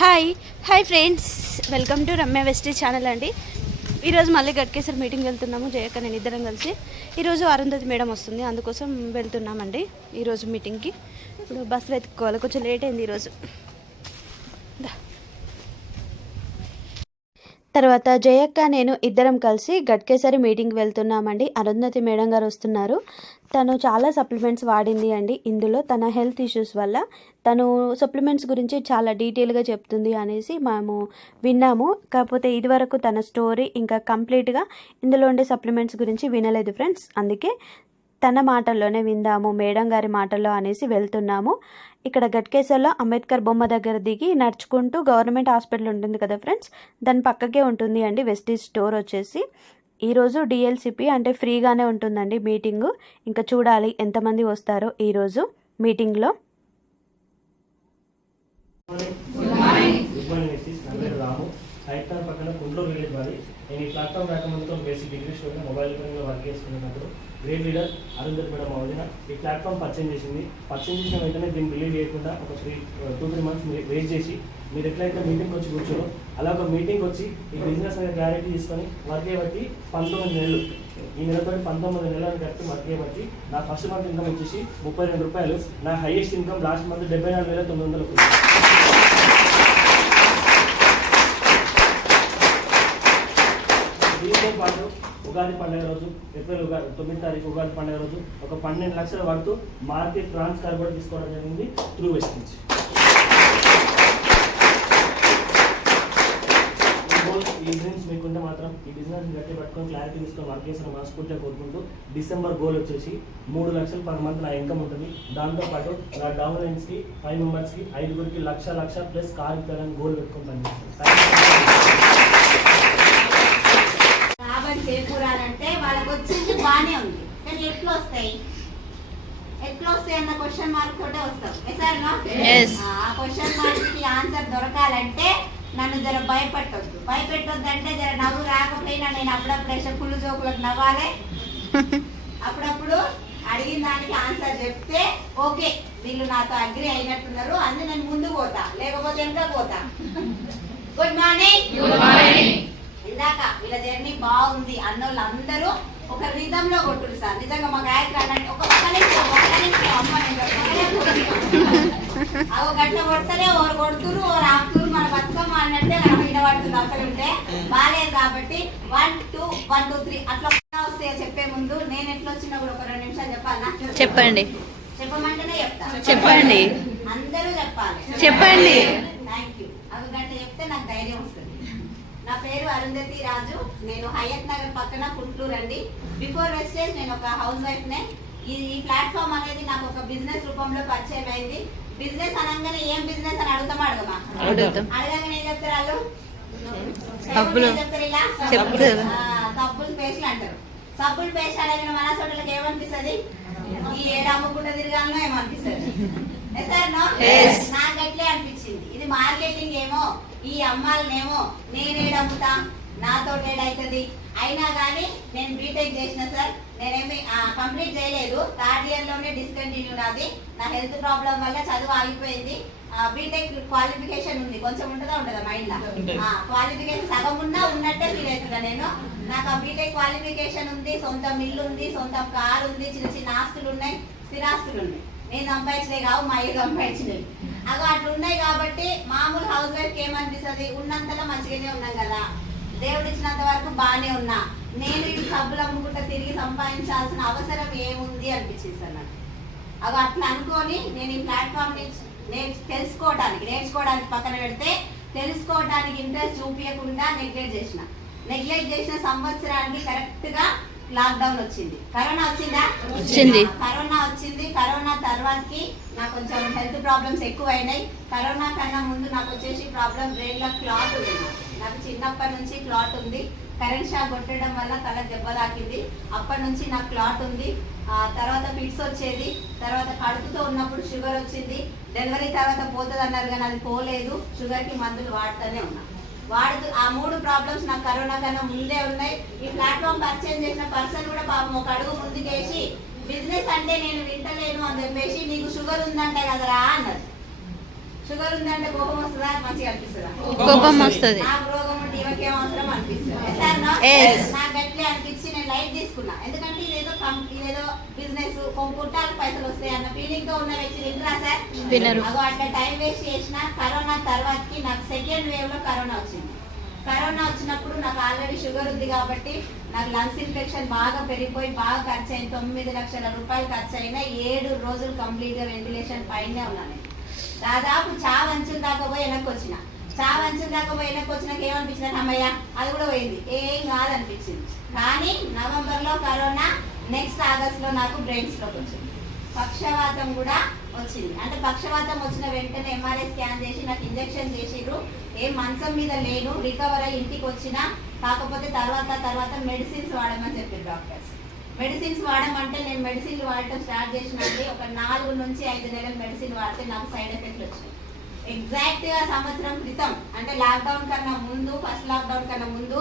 Hi friends, welcome to Ramya Vestige channel అండి. ఈరోజు మళ్ళీ గట్కేసరి మీటింగ్ వెళ్తున్నాము. జయక్క నేను ఇద్దరం కలిసి. ఈరోజు అరుంధతి మేడం వస్తుంది, అందుకోసం వెళ్తున్నామండి ఈరోజు మీటింగ్కి. ఇప్పుడు బస్సు వెతుక్కోవాలి, కొంచెం లేట్ అయింది ఈరోజు. తర్వాత జయక్క నేను ఇద్దరం కలిసి గట్కేసరి మీటింగ్కి వెళ్తున్నామండి. అరుంధతి మేడం గారు వస్తున్నారు. తను చాలా సప్లిమెంట్స్ వాడింది అండి. ఇందులో తన హెల్త్ ఇష్యూస్ వల్ల తను సప్లిమెంట్స్ గురించి చాలా డీటెయిల్గా చెప్తుంది అనేసి మేము విన్నాము. కాకపోతే ఇదివరకు తన స్టోరీ ఇంకా కంప్లీట్గా ఇందులో ఉండే సప్లిమెంట్స్ గురించి వినలేదు ఫ్రెండ్స్. అందుకే తన మాటల్లోనే విందాము, మేడం గారి మాటల్లో అనేసి వెళ్తున్నాము. ఇక్కడ గట్కేసర్లో అంబేద్కర్ బొమ్మ దగ్గర దిగి నడుచుకుంటూ గవర్నమెంట్ హాస్పిటల్ ఉంటుంది కదా ఫ్రెండ్స్, దాని పక్కకే ఉంటుంది అండి వెస్టీజ్ స్టోర్ వచ్చేసి. ఈరోజు డిఎల్సిపి అంటే ఫ్రీగానే ఉంటుందండి మీటింగు. ఇంకా చూడాలి ఎంతమంది వస్తారో ఈరోజు మీటింగ్లో. హైదరాబాద్ పక్కన కుంట్లూరు విలేజ్ వారి నేను ఈ ప్లాట్ఫామ్ రాకముందుతో బేసిక్ డిగ్రీ స్టూడెంట్ మొబైల్ రిపేరింగ్లో వర్క్ చేసుకున్నప్పుడు గ్రేట్ లీడర్ అరుంధతి మేడం వదిన ఈ ప్లాట్ఫామ్ పర్చేజ్ చేసింది. పర్చేజ్ చేసిన వెంటనే దీన్ని రిలీవ్ చేయకుండా ఒక 2-3 మంత్స్ వెయిట్ చేసి మీరు ఎట్లయితే మీటింగ్కి వచ్చి కూర్చోరో అలా ఒక మీటింగ్ వచ్చి ఈ బిజినెస్ అనేది క్లారిటీ తీసుకొని వర్క్ చేయబట్టి 19 నెలలు, ఈ నెలతో 19 నెలలు కట్టి వర్క్ చేయబట్టి నా ఫస్ట్ మంత్ ఇన్కమ్ వచ్చేసి 32 రూపాయలు. నా హైయెస్ట్ ఇన్కమ్ లాస్ట్ మంత్ 74,900. దీంతో పాటు ఉగాది పండుగ రోజు ఏప్రిల్ 9వ తారీఖు ఉగాది పండుగ రోజు ఒక 12 లక్షల వరకు మార్కెట్ ట్రాన్స్ఫర్ కూడా తీసుకోవడం జరిగింది త్రూ వెస్టీజ్. ఈ డ్రీమ్స్ మీకుంటే మాత్రం ఈ బిజినెస్ గట్టి పట్టుకొని క్లారిటీ తీసుకొని వర్క్ చేసిన మనస్ఫూర్తిగా కోరుకుంటూ డిసెంబర్ గోల్ వచ్చేసి 3 లక్షలు పర్ మంత్ నా ఇన్కమ్ ఉంటుంది. దాంతోపాటు నా డౌన్ లైన్స్కి 5 మెంబర్స్కి 5గురికి లక్ష ప్లస్ కార్ ఇప్పాలని గోల్ పెట్టుకొని చేకూరాలంటే వాళ్ళకి వచ్చింది బాగానే ఉంది, కానీ ఎట్లా వస్తాయి అన్న క్వశ్చన్ మార్క్ తోటే వస్తాం. ఆ క్వశ్చన్ మార్క్ కి ఆన్సర్ దొరకాలంటే నన్ను జర భయపెట్టొద్దు అంటే జర నవ్వు రాకపోయినా నేను అప్పుడప్పుడు కుళ్ళు జోకులకు నవ్వాలి. అప్పుడప్పుడు అడిగిన దానికి ఆన్సర్ చెప్తే ఓకే వీళ్ళు నాతో అగ్రి అయినట్టున్నారు, అందుకు నేను ముందు పోతా, లేకపోతే వెనక పోతా. Good morning. ఇందాక వీళ్ళ జర్నీ బాగుంది అన్నోళ్ళు అందరూ ఒక రిధమ్ లో కొట్టుడు సార్. నిజంగా మా గాయత్రి అన్నట్టు ఒక అమ్మ అవి గట్ల కొడతారే ఓరు కొడుతురు ఓరు ఆపుతురు, మన బతుకమ్మ అన్నట్టే నాకు వినబడుతుంది. అక్కడ ఉంటే బాగాలేదు కాబట్టి 1 2 1 2 3 అట్లా వస్తే చెప్పే ముందు నేను ఎట్లా వచ్చినా కూడా ఒక 2 నిమిషాలు చెప్పాలా? చెప్పండి. చెప్పమంటేనే చెప్తా. చెప్పండి. అందరూ చెప్పాలి. చెప్పండి. Thank you. అవి గంట చెప్తే నాకు ధైర్యం వస్తుంది. నా పేరు అరుంధతి రాజు. నేను హయత్ నగర్ పక్కన కుంట్లూరు అండి. బిఫోర్ వెస్టేజ్ నేను ఒక హౌస్ వైఫ్ నే. ఈ ప్లాట్ఫామ్ అనేది నాకు ఒక బిజినెస్ రూపంలో పరిచయం అయింది. బిజినెస్ అనగానే ఏం బిజినెస్ అని అడగమా అడగగానే ఏం చెప్తారు వాళ్ళు? చెప్తారు ఇలా సబ్బులు పేస్ట్లు అంటారు. సబ్బులు పేస్ట్ అడగిన మన చోటలకు ఏమనిపిస్తుంది? ఈ ఏడు అమ్ముకుంటూ తిరగాలనో ఏమనిపిస్తుంది? నాకు ఎట్లే అనిపించింది. ఇది మార్కెటింగ్ ఏమో, ఈ అమ్మాలనేమో నేనేడు అమ్ముతా, నాతో ఏడవుతుంది. అయినా కానీ నేను బీటెక్ చేసిన సార్, నేనేమి కంప్లీట్ చేయలేదు. 3rd ఇయర్ లోనే డిస్కంటిన్యూ. నాది నా హెల్త్ ప్రాబ్లం వల్ల చదువు ఆగిపోయింది. బీటెక్ క్వాలిఫికేషన్ ఉంది, కొంచెం ఉంటుందా మైండ్ లో క్వాలిఫికేషన్ సగం ఉన్నా ఉన్నట్టే ఫీల్ అవుతుందా నేను. నాకు ఆ బీటెక్ క్వాలిఫికేషన్ ఉంది, సొంత మిల్లు ఉంది, సొంత కార్ ఉంది, చిన్న ఆస్తులు ఉన్నాయి, స్థిరాస్తులు ఉన్నాయి. నేను సంపాదించలే కావు, మా అయ్య సంపాదించినవి. అగో అట్లా ఉన్నాయి కాబట్టి మామూలు హౌస్ వైఫ్ ఏమనిపిస్తుంది, ఉన్నంతలో మంచిగానే ఉన్నాం కదా, దేవుడు ఇచ్చినంత వరకు బాగానే ఉన్నా, నేను ఈ సబ్బులు అమ్ముకుంటా తిరిగి సంపాదించాల్సిన అవసరం ఏముంది అనిపించింది సార్ నాకు. అగో అట్లా అనుకొని నేను ఈ ప్లాట్ఫామ్ నేర్చుకోవడానికి పక్కన పెడితే తెలుసుకోవడానికి ఇంట్రెస్ట్ చూపించకుండా నెగ్లెక్ట్ చేసిన సంవత్సరానికి కరెక్ట్ గా లాక్డౌన్ వచ్చింది. కరోనా వచ్చిందా? కరోనా వచ్చింది. కరోనా తర్వాతకి నాకు కొంచెం హెల్త్ ప్రాబ్లమ్స్ ఎక్కువ అయినాయి. కరోనా కన్నా ముందు నాకు వచ్చేసి ప్రాబ్లం బ్రెయిన్ లో క్లాట్ ఉంది. నాకు చిన్నప్పటి నుంచి క్లాట్ ఉంది. కరెంట్ షాక్ కొట్టడం వల్ల తల దెబ్బ తాకింది. అప్పటి నుంచి నాకు క్లాట్ ఉంది. తర్వాత ఫిట్స్ వచ్చేది. తర్వాత కడుపుతో ఉన్నప్పుడు షుగర్ వచ్చింది. డెలివరీ తర్వాత పోతుంది అన్నారు కానీ అది పోలేదు. షుగర్ కి మందులు వాడుతూనే ఉన్నా. ఆ 3 ప్రాబ్లమ్స్ నాకు కరోనా కన్నా ముందే ఉన్నాయి. ఈ ప్లాట్ఫామ్ పర్చేజ్ చేసిన పర్సన్ కూడా పాపం ఒక అడుగు ముందుకేసి బిజినెస్ అంటే నేను వింటలేను అని చెప్పేసి నీకు షుగర్ ఉందంట కదరా అన్నారు. షుగర్ ఉందంటే కోపం వస్తుందా, మంచిగా అనిపిస్తుందా? కోపం వస్తుంది. నాకు రోగం ఉంటే ఇవకేం అవసరం అనిపిస్తుంది సార్. నాకు గట్లే అనిపించి నేను లైట్ తీసుకున్నా. ఎందుకంటే ఇదేదో బిజినెస్ కొనుక్కుంటే పైసలు వస్తాయి అన్న ఫీలింగ్ తో ఉన్న వ్యక్తి వినరా సార్? అగో అట్లా టైం వేస్ట్ చేసిన. కరోనా తర్వాతకి నాకు సెకండ్ వేవ్ లో కరోనా వచ్చింది. కరోనా వచ్చినప్పుడు నాకు ఆల్రెడీ షుగర్ ఉంది కాబట్టి నాకు లంగ్స్ ఇన్ఫెక్షన్ బాగా పెరిగిపోయి బాగా ఖర్చు అయింది. 9 లక్షల రూపాయలు ఖర్చు అయినా 7 రోజులు కంప్లీట్ గా వెంటిలేషన్ పైనే ఉన్నాను. దాదాపు చావంచుల దాకా పోయి వెనక్కి వచ్చిన. చావంచుల దాకా పోయి వెనక్కి వచ్చినాక ఏమనిపించింది, అమ్మయ్య అది కూడా పోయింది, ఏం కాదనిపించింది. కానీ నవంబర్ లో కరోనా, నెక్స్ట్ ఆగస్ట్ లో నాకు బ్రెయిన్ స్ట్రోక్ వచ్చింది. పక్షవాతం కూడా వచ్చింది. అంటే పక్షవాతం వచ్చిన వెంటనే ఎంఆర్ఐ స్కాన్ చేసి నాకు ఇంజెక్షన్ చేసిర్రు. ఏం మంచం మీద లేను, రికవర్ అయ్యి ఇంటికి వచ్చిన. కాకపోతే తర్వాత మెడిసిన్స్ వాడమని చెప్పారు డాక్టర్స్. మెడిసిన్స్ వాడమంటే నేను మెడిసిన్లు వాడటం స్టార్ట్ చేసినట్టు ఒక 4 నుంచి 5 నెలలు మెడిసిన్ వాడితే నాకు సైడ్ ఎఫెక్ట్లు వచ్చినాయి. ఎగ్జాక్ట్ గా సంవత్సరం క్రితం, అంటే లాక్డౌన్ కన్నా ముందు, ఫస్ట్ లాక్డౌన్ కన్నా ముందు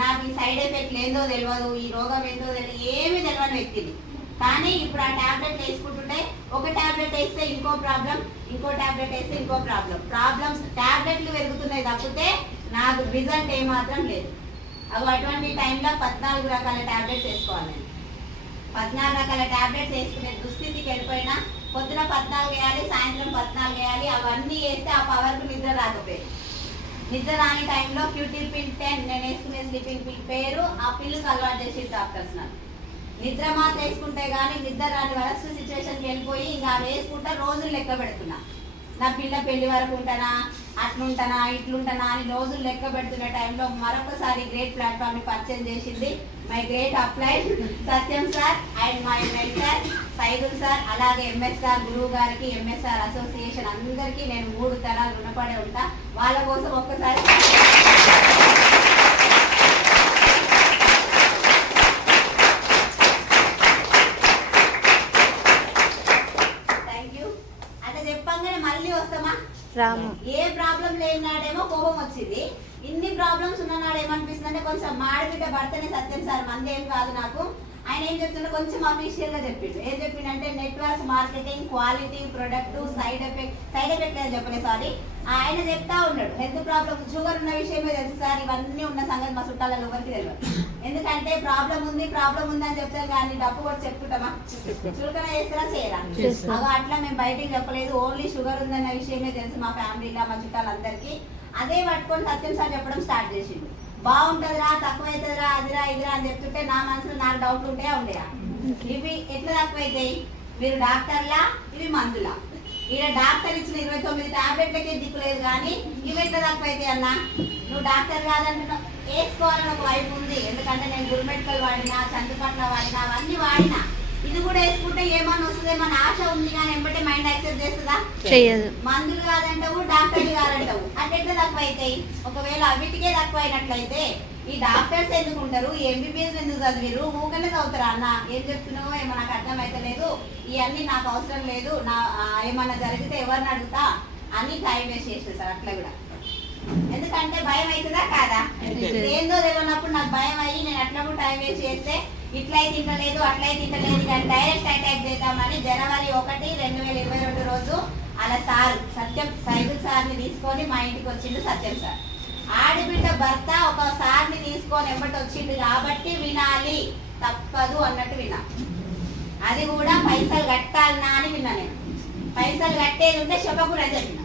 నాకు ఈ సైడ్ ఎఫెక్ట్లు ఏందో తెలియదు, ఈ రోగం ఏందో తెలియదు, ఏమీ తెలియని వ్యక్తిని. కానీ ఇప్పుడు ఆ టాబ్లెట్ వేసుకుంటుంటే ఒక టాబ్లెట్ వేస్తే ఇంకో ప్రాబ్లం, ఇంకో టాబ్లెట్ వేస్తే ఇంకో ప్రాబ్లమ్స్ టాబ్లెట్లు పెరుగుతున్నాయి తప్పితే నాకు రిజల్ట్ ఏమాత్రం లేదు. అటువంటి టైంలో 14 రకాల టాబ్లెట్స్ వేసుకోవాలి. 14 రకాల టాబ్లెట్స్ వేసుకునే దుస్థితికి వెళ్ళిపోయినా. పొద్దున 14 వేయాలి, సాయంత్రం 14 వేయాలి. అవన్నీ వేస్తే ఆ పవర్కు నిద్ర రాకపోయింది. నిద్ర రాని టైంలో క్యూటీ పిల్ 10 నేను వేసుకునే స్లీపింగ్ పిల్ పేరు ఆ పిల్లుకి అలవాటు చేసి డాక్టర్స్ నాకు. నిద్ర మాత్రం వేసుకుంటే కానీ నిద్ర రాని వరస్ట్ సిచ్యువేషన్కి వెళ్ళిపోయి ఇంకా వేసుకుంటా రోజులు లెక్క పెడుతున్నా. నా పిల్ల పెళ్లి వరకు ఉంటానా, అట్లుంటానా, ఇట్లుంటానా అని రోజులు లెక్క పెడుతున్న టైంలో మరొకసారి గ్రేట్ ప్లాట్ఫామ్ ని పర్చేజ్ చేసింది my great applied Satyam sir and my mentor Saidul sir, అలాగే ఎంఎస్ఆర్ గురువు గారికి, ఎంఎస్ఆర్ అసోసియేషన్ అందరికీ నేను 3 తరాలు రుణపడి ఉంటా. వాళ్ళ కోసం ఒక్కసారి మళ్ళీ వస్తామా? ఏ ప్రాబ్లం లేనాడేమో కోపం వచ్చింది, ఇన్ని ప్రాబ్లమ్స్ ఉన్ననాడు ఏమనిపిస్తుంది అంటే కొంచెం మాడిబిడ్డ భర్తనే సత్యం సార్, మంది ఏం కాదు నాకు. ఆయన ఏం చెప్తున్నా కొంచెం అఫీషియల్ గా చెప్పిండు. ఏం చెప్పిండంటే network marketing, quality, product, side effect అని చెప్పలే సారీ, ఆయన చెప్తా ఉన్నాడు. హెల్త్ ప్రాబ్లమ్, షుగర్ ఉన్న విషయమే తెలుసు సార్, ఇవన్నీ ఉన్న సంగతి మా చుట్టాలలో ఎవరికి తెలియదు. ఎందుకంటే ప్రాబ్లం ఉంది అని చెప్తారు కానీ డబ్బు కూడా చెప్పుకుంటామా? చులకన చేస్తారా, చేయరా? అగో అట్లా మేము బయటికి చెప్పలేదు. ఓన్లీ షుగర్ ఉందన్న విషయమే తెలుసు మా ఫ్యామిలీలో, మా చుట్టాలందరికీ. అదే పట్టుకొని సత్యం సార్ చెప్పడం స్టార్ట్ చేసిండు. బాగుంటదిరా, తక్కువ అవుతుందిరా, అదిరా ఇదిరా అని చెప్తుంటే నా మనసులో 4 డౌట్లు ఉంటాయా ఉండయా? ఇవి ఎట్లా తక్కువ అవుతాయి? మీరు డాక్టర్లా, ఇవి మందులా? ఈడ డాక్టర్ ఇచ్చిన 29 టాబ్లెట్లకే దిక్కులేదు కానీ ఇవి ఎట్లా తక్కువ అవుతాయి అన్న? నువ్వు డాక్టర్ కాదంటున్నావు, వేసుకోవాలని ఒక వైపు ఉంది. ఎందుకంటే నేను గురుమెడికల్ వాడినా, చంద్రపట్ల వాడినా, అవన్నీ వాడినా. ఇది కూడా వేసుకుంటే ఏమన్నా వస్తుందేమన్న ఆశ ఉంది కానీ ఎంబటే మైండ్ యాక్సెప్ట్ చేస్తుందా? చేయదు. మందులు కాదంటావు, డాక్టర్లు కాదంటావు, అట్లా తక్కువ అవుతాయి. ఒకవేళ అవిటికే తక్కువ అయినట్లయితే ఈ డాక్టర్స్ ఎందుకు ఉంటారు, ఎంబీబీఎస్ ఎందుకు చదివిరు, ఊకనే చదువుతారా అన్న? ఏం చెప్తున్నావో ఏమో నాకు అర్థం అయితే లేదు, ఇవన్నీ నాకు అవసరం లేదు, నా ఏమన్నా జరిగితే ఎవరిని అడుగుతా అని టైం వేస్ట్ చేస్తారు సార్. అట్లా కూడా ఎందుకంటే భయం అవుతుందా కాదా? ఏందో తెలియనప్పుడు నాకు భయం అయ్యి నేను అట్లా కూడా టైం వేస్ట్ చేస్తే ఇట్లయితే తింటలేదు, అట్లయితే తింటలేదు కానీ డైరెక్ట్ అటాక్ చేద్దామని జనవరి 1, 2022 రోజు అలా సార్ సత్యం సైదుల్ సార్ని తీసుకొని మా ఇంటికి వచ్చిండు సత్యం సార్. ఆడబిడ్డ భర్త ఒక సార్ని తీసుకొని ఎంబటి వచ్చిండు కాబట్టి వినాలి, తప్పదు అన్నట్టు విన్నా. అది కూడా పైసలు కట్టాలన్నా అని విన్నా. నేను పైసలు కట్టేది ఉంటే చెప్పకూడదు చెప్పిన.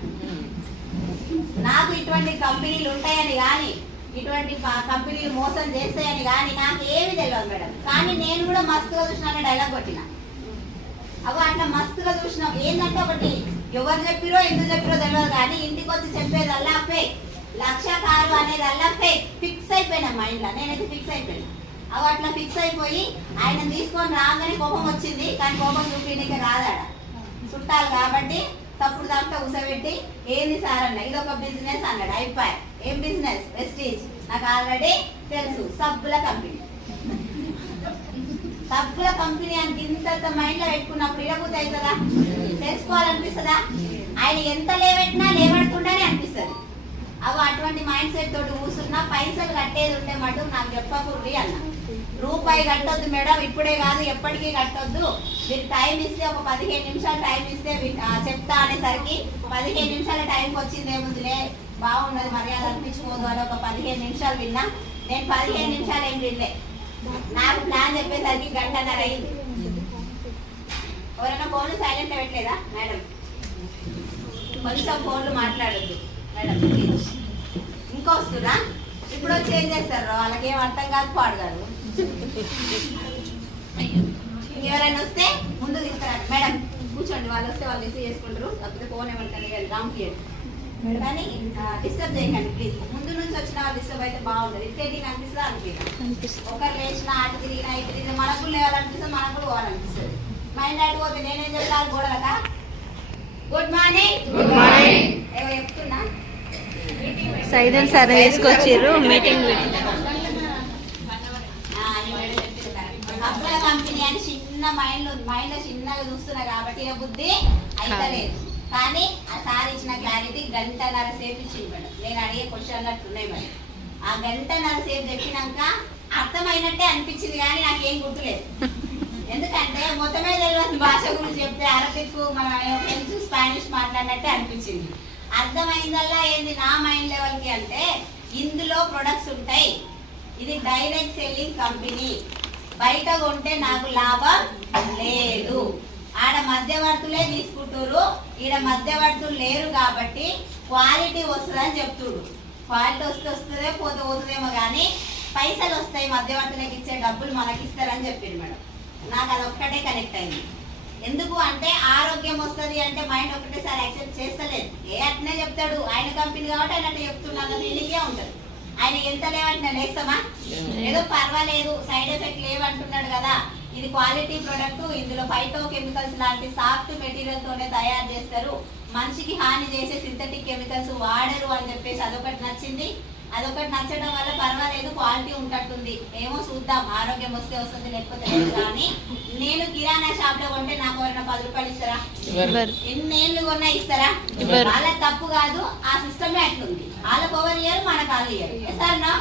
నాకు ఇటువంటి కంపెనీలు ఉంటాయని కానీ, ఇటువంటి కంపెనీలు మోసం చేస్తాయని కానీ నాకు ఏమి తెలియదు మేడం. కానీ నేను కూడా మస్తుగా చూసిన డైలాగ్ కొట్టిన. అవి అట్లా మస్తుగా చూసినాం. ఏంటంటే ఒకటి ఎవరు చెప్పిరో ఎందుకు చెప్పిరో తెలియదు కానీ ఇంటికి వచ్చి చెప్పేదల్లా ఫేక్, 1,00,000 కారు అనేదల్లా ఫేక్. ఫిక్స్ అయిపోయినా మైండ్లో, నేనైతే ఫిక్స్ అయిపోయినా. అవి అట్లా ఫిక్స్ అయిపోయి ఆయన తీసుకొని రాగానే కోపం వచ్చింది. కానీ కోపం చూపించడానికి రాదాడ, చుట్టాలు కాబట్టి తప్పుడు దాంట్లో ఉసబెట్టి ఏంది సార్ అన్న, ఇది ఒక బిజినెస్ అన్నాడు. అయిపోయి ఏం బిజినెస్? వెస్టీజ్. నాకు ఆల్రెడీ తెలుసు, సబ్బుల కంపెనీ. సబ్బుల కంపెనీ అని ఇంత మైండ్ లో పెట్టుకున్నప్పుడు ఇరబుద్ధి అవుతుందా? తెలుసుకోవాలనిపిస్తుందా? ఆయన ఎంత లేవెట్టినా లేవడుకుండానే అనిపిస్తుంది. అవి అటువంటి అటువంటి మైండ్ సెట్ తోటి కూర్చున్నా పైసలు కట్టేది ఉంటే మటు నాకు చెప్పకూడదు అన్న. రూపాయి కట్టొద్దు మేడం, ఇప్పుడే కాదు ఎప్పటికీ కట్టొద్దు, మీరు టైం ఇస్తే ఒక 15 నిమిషాలు టైం ఇస్తే చెప్తా అనేసరికి 15 నిమిషాల టైంకి వచ్చింది ఏముందిలే బాగున్నది మర్యాద అనిపించుకోదు అని ఒక 15 నిమిషాలు విన్నా. నేను 15 నిమిషాలు ఏం వినలే, నాకు ప్లాన్ చెప్పేసరికి గంటన్నర అయింది. ఎవరైనా ఫోన్లు సైలెంట్ పెట్టలేదా మేడం? కొంచెం ఫోన్లు మాట్లాడద్దు మేడం. ఇంకా వస్తుందా? ఇప్పుడు వచ్చి ఏం చేస్తారు? వాళ్ళకి ఏం అర్థం కాదు, పాడు కాదు. ఎవరైనా వస్తే ముందు తీసుకురండి మేడం, కూర్చోండి. వాళ్ళు వస్తే వాళ్ళు రిసీవ్ చేసుకుంటారు, లేకపోతే ఫోన్ ఏమంటారు రామ్కి. కానీ డిస్టర్బ్ చేయకండి ప్లీజ్. ముందు నుంచి వచ్చిన వాళ్ళు డిస్టర్బ్ అయితే బాగుంటుంది. ఇట్లా అనిపిస్తుందా? అనిపిస్తుంది. ఒకరు లేచినా అటు తిరిగినా ఇటు తిరిగినా మనకు లేవాలనిపిస్తుంది, మనకు పోవాలనిపిస్తుంది. మైండ్ అటు పోతే నేనేం చెప్తాను గోడలక గుడ్ మార్నింగ్ గుడ్ మార్నింగ్ ఏమో చెప్తున్నా. సైదన్ సార్ తీసుకొచ్చారు మీటింగ్. అబ్బాయి కంపెనీ అని చిన్న మైండ్ లో చిన్నగా చూస్తున్నా కాబట్టి ఇక బుద్ధి అయితలేదు. కానీ ఆ సార్ ఇచ్చిన క్లారిటీ గంటన్నర సేపు ఇచ్చింది మేడం. నేను అడిగే క్వశ్చన్లు అట్లున్నాయి మేడం. ఆ గంటన్నర సేపు చెప్పినాక అర్థమైనట్టే అనిపించింది, కానీ నాకేం గుర్తులేదు. ఎందుకంటే మొత్తమే తెలియని భాష గురించి చెప్తే అరబిక్ మన ఫ్రెంచ్ స్పానిష్ మాట్లాడినట్టే అనిపించింది. అర్థమైందల్లా ఏంది నా మైండ్ లెవెల్కి అంటే, ఇందులో ప్రొడక్ట్స్ ఉంటాయి, ఇది డైరెక్ట్ సెల్లింగ్ కంపెనీ, బయట కొంటే నాకు లాభం లేదు, ఆడ మధ్యవర్తులే తీసుకుంటారు, ఈడ మధ్యవర్తులు లేరు కాబట్టి క్వాలిటీ వస్తుందని చెప్తుడు. క్వాలిటీ వస్తే వస్తుందే పోతే పోతుందేమో కానీ పైసలు వస్తాయి, మధ్యవర్తులకు ఇచ్చే డబ్బులు మనకి ఇస్తారని చెప్పింది మేడం. నాకు అది ఒక్కటే కనెక్ట్ అయింది. ఎందుకు అంటే ఆరోగ్యం వస్తుంది అంటే మైండ్ ఒకటేసారి యాక్సెప్ట్ చేస్తలేదు. ఏ అట్నే చెప్తాడు, ఆయన కంపెనీ కాబట్టి ఆయన అట్లా చెప్తున్నాను నీకే ఉంటుంది. ఆయన ఎంత లేవంటే నేను వేస్తామా, ఏదో పర్వాలేదు సైడ్ ఎఫెక్ట్ లేవంటున్నాడు కదా. ఇది క్వాలిటీ ప్రొడక్ట్, ఇందులో ఫైటో కెమికల్స్ లాంటి సాఫ్ట్ మెటీరియల్ తోనే తయారు చేస్తారు, మనిషికి హాని చేసే సింథటిక్ కెమికల్స్ వాడరు అని చెప్పేసి అదొకటి నచ్చింది. అదొకటి నచ్చడం వల్ల పర్వాలేదు క్వాలిటీ ఉంటట్టుంది, ఏమో చూద్దాం ఆరోగ్యం వస్తే వస్తుంది లేకపోతే లేదు. కానీ నేను కిరాణా షాప్ లో కొంటే నాకు ఎవరైనా 10 రూపాయలు ఇస్తారా? ఎన్నేళ్ళు కొన్నా ఇస్తారా? వాళ్ళ తప్పు కాదు, ఆ సిస్టమే అట్లుంది. వాళ్ళకి ఓవర్ ఇయర్ మనకు వాళ్ళు ఇయర్ సార్ నా.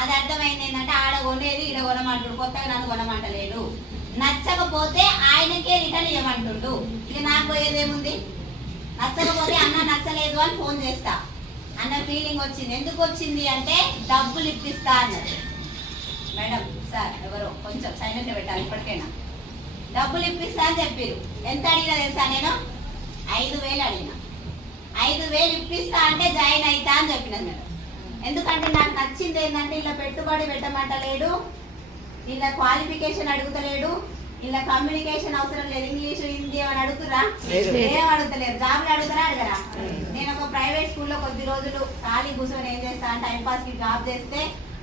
అది అర్థమైంది ఏంటంటే ఆడ కొనేది ఈడ కొనమంటుడు, కొత్తగా నన్ను కొనమంటలేడు. నచ్చకపోతే ఆయనకే రిటర్న్ ఇవ్వమంటుండు. ఇక నాకు పోయేదేముంది? నచ్చకపోతే అన్న నచ్చలేదు అని ఫోన్ చేస్తా అన్న ఫీలింగ్ వచ్చింది. ఎందుకు వచ్చింది అంటే డబ్బులు ఇప్పిస్తా అన్నారు మేడం. సార్ ఎవరో కొంచెం సైలెంట్ పెట్టాలి ఇప్పటికైనా. డబ్బులు ఇప్పిస్తా అని చెప్పారు. ఎంత అడిగినా తెలుసా? నేను 5,000 అడిగిన. 5,000 ఇప్పిస్తా అంటే జాయిన్ అవుతా అని చెప్పిన మేడం. ఎందుకంటే నాకు నచ్చింది ఏంటంటే ఇలా పెట్టుబడి పెట్టమంటలేడు, ఇలా క్వాలిఫికేషన్ అడుగుతలేడు, ఇలా కమ్యూనికేషన్ అవసరం లేదు, ఇంగ్లీష్ హిందీ అని అడుగుతురా? ఏం అడుగుతలేరు. జాబ్లు అడుగుతారా? అడగరా? నేను ఒక ప్రైవేట్ స్కూల్లో కొద్ది రోజులు ఖాళీ కూర్చొని ఏం చేస్తాను, టైం పాస్ కి జాబ్ చేస్తే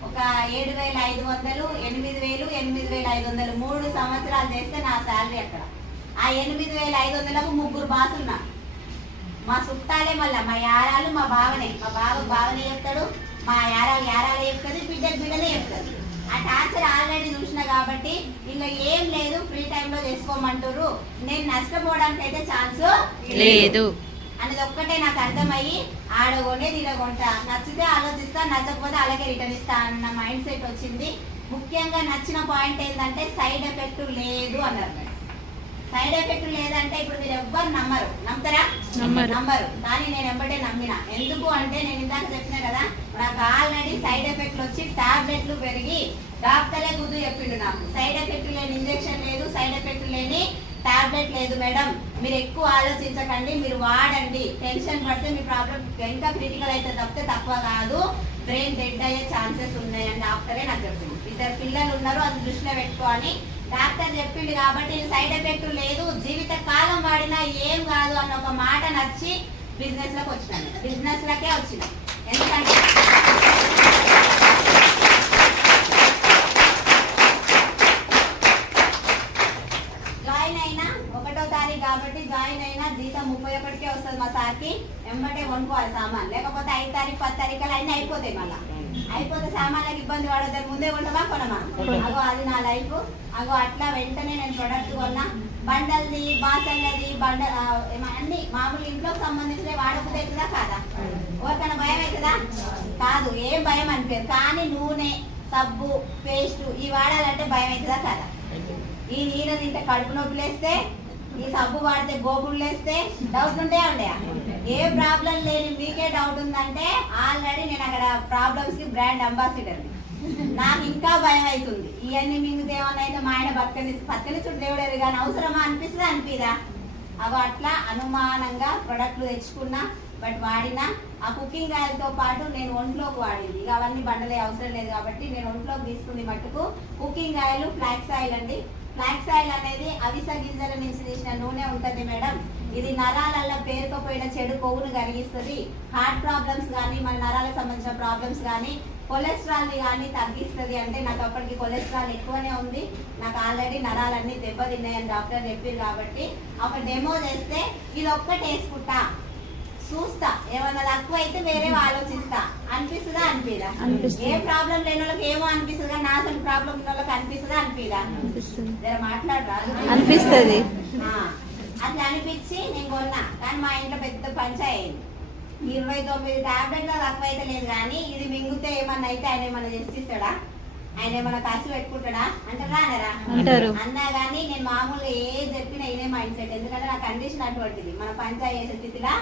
ఒక 7,500, 8,000, 8,500 3 సంవత్సరాలు చేస్తే నా శాలరీ అక్కడ. ఆ 8,500కు 3 బాసులు మా చుట్టాలే, మళ్ళీ మా యారాలు మా బావనే. మా బావనే చెప్తాడు, మా యారాలే చెప్తుంది, బిడ్డలే చెప్తుంది. ఆ టార్చర్ ఆల్రెడీ చూసిన కాబట్టి ఇలా ఏం లేదు, ఫ్రీ టైంలో చేసుకోమంటారు, నేను నష్టపోవడానికి అయితే ఛాన్స్ లేదు అనేది ఒక్కటే నాకు అర్థమయ్యి ఆడ కొనేది ఇలా కొంటా, నచ్చితే ఆలోచిస్తా, నచ్చకపోతే అలాగే రిటర్న్ ఇస్తా అన్న మైండ్ సెట్ వచ్చింది. ముఖ్యంగా నచ్చిన పాయింట్ ఏంటంటే సైడ్ ఎఫెక్ట్ లేదు అన్నారు మేడం. సైడ్ ఎఫెక్ట్ లేదంటే ఇప్పుడు మీరు ఎవ్వరు నమ్మరు, నమ్ముతారా? నమ్మరు. కానీ నేను ఎంబటే నమ్మిన. ఎందుకు అంటే నేను ఇందాక చెప్పిన కదా, నాకు ఆల్రెడీ సైడ్ ఎఫెక్ట్లు వచ్చి టాబ్లెట్లు పెరిగి డాక్టరే గుర్తు చెప్పిండు నాకు. సైడ్ ఎఫెక్ట్ లేని ఇంజెక్షన్ లేదు, సైడ్ ఎఫెక్ట్ లేని టాబ్లెట్ లేదు మేడం, మీరు ఎక్కువ ఆలోచించకండి, మీరు వాడండి. టెన్షన్ పడితే మీ ప్రాబ్లం ఇంకా క్రిటికల్ అయితే తప్పితే తక్కువ కాదు, బ్రెయిన్ డెడ్ అయ్యే ఛాన్సెస్ ఉన్నాయని డాక్టరే నాకు చెప్పింది. 2 పిల్లలు ఉన్నారు, అది దృష్టిలో పెట్టుకోని డాక్టర్ చెప్పిండు కాబట్టి సైడ్ ఎఫెక్ట్ లేదు, జీవిత కాలం వాడినా ఏం కాదు అన్న ఒక మాట నచ్చి బిజినెస్ లోకి వచ్చినాను. బిజినెస్ లకే వచ్చిన. ఎందుకంటే జాయిన్ అయినా 1వ తారీఖు కాబట్టి జాయిన్ అయినా జీతం 31కే వస్తుంది మా సార్కి. ఎమ్మటే కొనుక్కోవాలి సామాన్, లేకపోతే 5 తారీఖు 10 తారీఖులు అన్నీ అయిపోతాయి. మళ్ళీ అయిపోతే సామాన్లకు ఇబ్బంది పడతారు, ముందే కొంటామా కొనమా? అగో అది నా లైఫ్. అగో అట్లా వెంటనే నేను ప్రొడక్ట్ కొన్నా. బండల్ది, బాసల్లది, అన్ని మామూలు ఇంట్లోకి సంబంధించిన వాడకపోతే అవుతుందా కాదా? ఎవరికైనా భయం అవుతుందా? కాదు, ఏం భయం అనిపించదు. కానీ నూనె, సబ్బు, పేస్ట్ ఈ వాడాలంటే భయం అవుతుందా కదా? ఈ నీళ్ళు తింటే కడుపు నొప్పి లేస్తే, ఈ సబ్బు వాడితే గోగులు లేస్తే డౌట్ ఉంటాయా ఉండయా? ఏ ప్రాబ్లం లేని మీకే డౌట్ ఉందంటే ఆల్రెడీ నేను అక్కడ ప్రాబ్లమ్స్ కి బ్రాండ్ అంబాసిడర్. నాకు ఇంకా భయం అవుతుంది. ఇవన్నీ మింగితే ఏమన్నా మా ఆయన పక్కని చుట్టూ దేవుడేది కానీ అవసరమా అనిపిస్తుందా అనిపిదా? అవి అట్లా అనుమానంగా ప్రొడక్ట్లు తెచ్చుకున్నా, బట్ వాడినా. ఆ కుకింగ్ ఆయిల్తో పాటు నేను ఒంట్లోకి వాడింది. ఇక అవన్నీ బండలే అవసరం లేదు కాబట్టి నేను ఒంట్లోకి తీసుకుంది మట్టుకు కుకింగ్ ఆయిల్, ఫ్లాక్స్ ఆయిల్ అండి. ఫ్లాక్స్ ఆయిల్ అనేది అవిసె గింజల నుంచి తీసిన నూనె ఉంటుంది మేడం. ఇది నరాలల్లో పేరుకుపోయిన చెడు కొవ్వును కరిగిస్తుంది. హార్ట్ ప్రాబ్లమ్స్ కానీ, మన నరాలకు సంబంధించిన ప్రాబ్లమ్స్ కానీ, కొలెస్ట్రాల్ ని కానీ తగ్గిస్తుంది. అంటే నాకు అప్పటికి కొలెస్ట్రాల్ ఎక్కువనే ఉంది, నాకు ఆల్రెడీ నరాలన్నీ దెబ్బతిన్నాయని డాక్టర్ చెప్పారు కాబట్టి ఒక డెమో చేస్తే ఇది ఒక్కటి వేసుకుంటా, చూస్తా, ఏమన్నా తక్కువ అయితే వేరే ఆలోచిస్తా. అనిపిస్తుందా అనిపిదా? ఏ ప్రాబ్లం లేని వాళ్ళకి ఏమో అనిపిస్తుంది, కానీ నా అసలు ప్రాబ్లం ఉన్న వాళ్ళకి అనిపిస్తుందా అనిపిదా? మాట్లాడరా అనిపిస్తుంది. అట్లా అనిపించి నేను కొన్నా. కానీ మా ఇంట్లో పెద్ద పంచాయతీ 29 టాబ్లెట్లు తక్కువ అయితే లేదు. కానీ ఇది మింగితే ఏమన్నా అయితే ఆయన ఏమన్నా చేసిస్తాడా? ఆయన ఏమన్నా ఖర్చు పెట్టుకుంటాడా? అంటారా అనరా? అన్నా కానీ నేను మామూలుగా ఏ చెప్పినా ఇదే మైండ్ సెట్. ఎందుకంటే నా కండిషన్ అటువంటిది, మన పంచాయతీ చేసే స్థితిగా